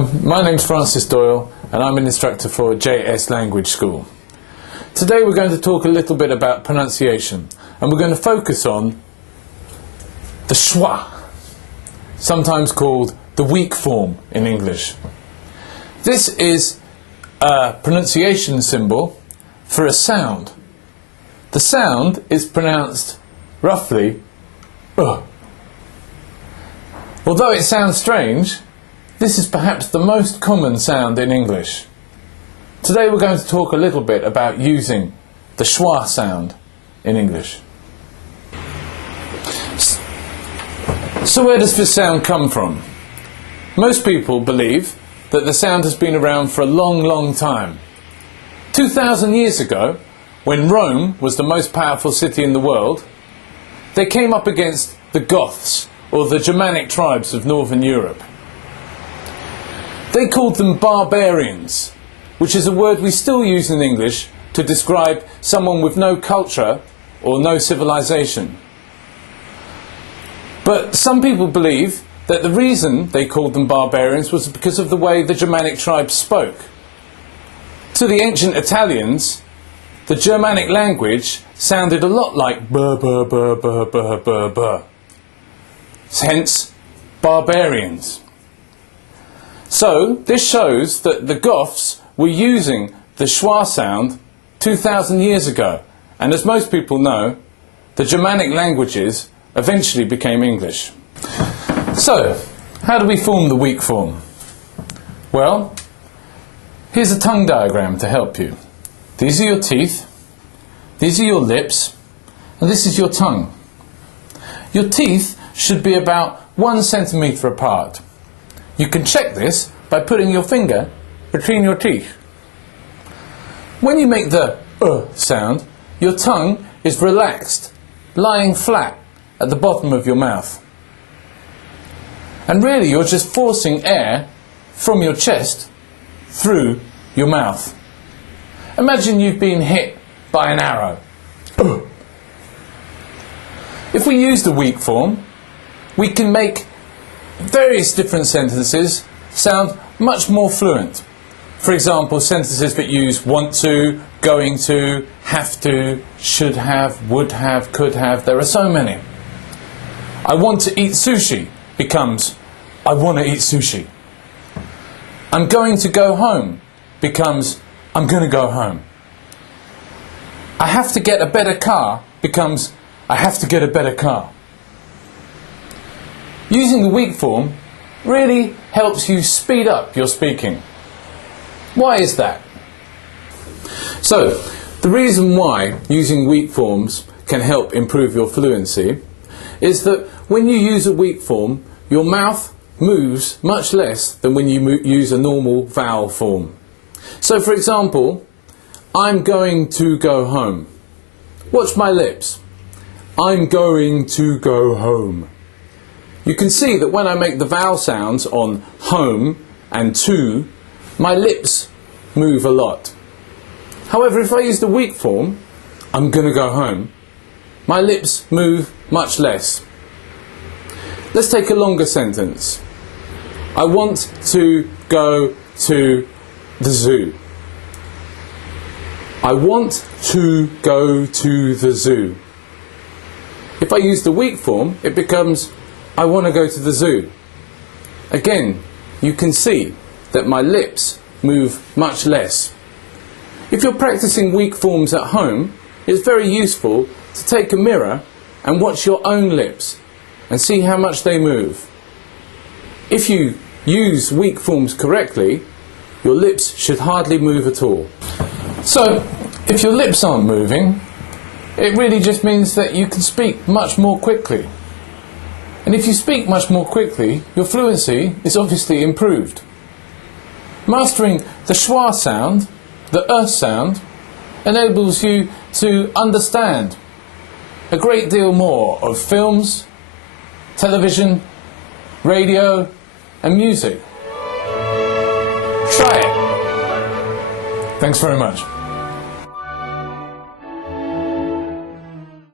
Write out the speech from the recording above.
My name's Francis Doyle and I'm an instructor for JS Language School. Today we're going to talk a little bit about pronunciation and we're going to focus on the schwa, sometimes called the weak form in English. This is a pronunciation symbol for a sound. The sound is pronounced roughly Although it sounds strange, this is perhaps the most common sound in English. Today we're going to talk a little bit about using the schwa sound in English. So where does this sound come from? Most people believe that the sound has been around for a long, long time. 2,000 years ago, when Rome was the most powerful city in the world, they came up against the Goths, or the Germanic tribes of Northern Europe. They called them barbarians, which is a word we still use in English to describe someone with no culture or no civilization. But some people believe that the reason they called them barbarians was because of the way the Germanic tribes spoke. To the ancient Italians, the Germanic language sounded a lot like burr, burr, burr, burr, burr, burr, burr. Hence, barbarians. So, this shows that the Goths were using the schwa sound 2,000 years ago. And as most people know, the Germanic languages eventually became English. So, how do we form the weak form? Well, here's a tongue diagram to help you. These are your teeth, these are your lips, and this is your tongue. Your teeth should be about 1 centimetre apart. You can check this by putting your finger between your teeth. When you make the sound, your tongue is relaxed, lying flat at the bottom of your mouth. And really you're just forcing air from your chest through your mouth. Imagine you've been hit by an arrow. If we use the weak form, we can make various different sentences sound much more fluent. For example, sentences that use want to, going to, have to, should have, would have, could have. There are so many. I want to eat sushi becomes I want to eat sushi. I'm going to go home becomes I'm going to go home. I have to get a better car becomes I have to get a better car. Using the weak form really helps you speed up your speaking. Why is that? So, the reason why using weak forms can help improve your fluency is that when you use a weak form, your mouth moves much less than when you use a normal vowel form. So, for example, I'm going to go home. Watch my lips. I'm going to go home. You can see that when I make the vowel sounds on home and to, my lips move a lot. However, if I use the weak form, I'm going to go home, my lips move much less. Let's take a longer sentence. I want to go to the zoo. I want to go to the zoo. If I use the weak form, it becomes I want to go to the zoo. Again, you can see that my lips move much less. If you're practicing weak forms at home, it's very useful to take a mirror and watch your own lips and see how much they move. If you use weak forms correctly, your lips should hardly move at all. So, if your lips aren't moving, it really just means that you can speak much more quickly. And if you speak much more quickly, your fluency is obviously improved. Mastering the schwa sound, the sound, enables you to understand a great deal more of films, television, radio, and music. Try it. Thanks very much.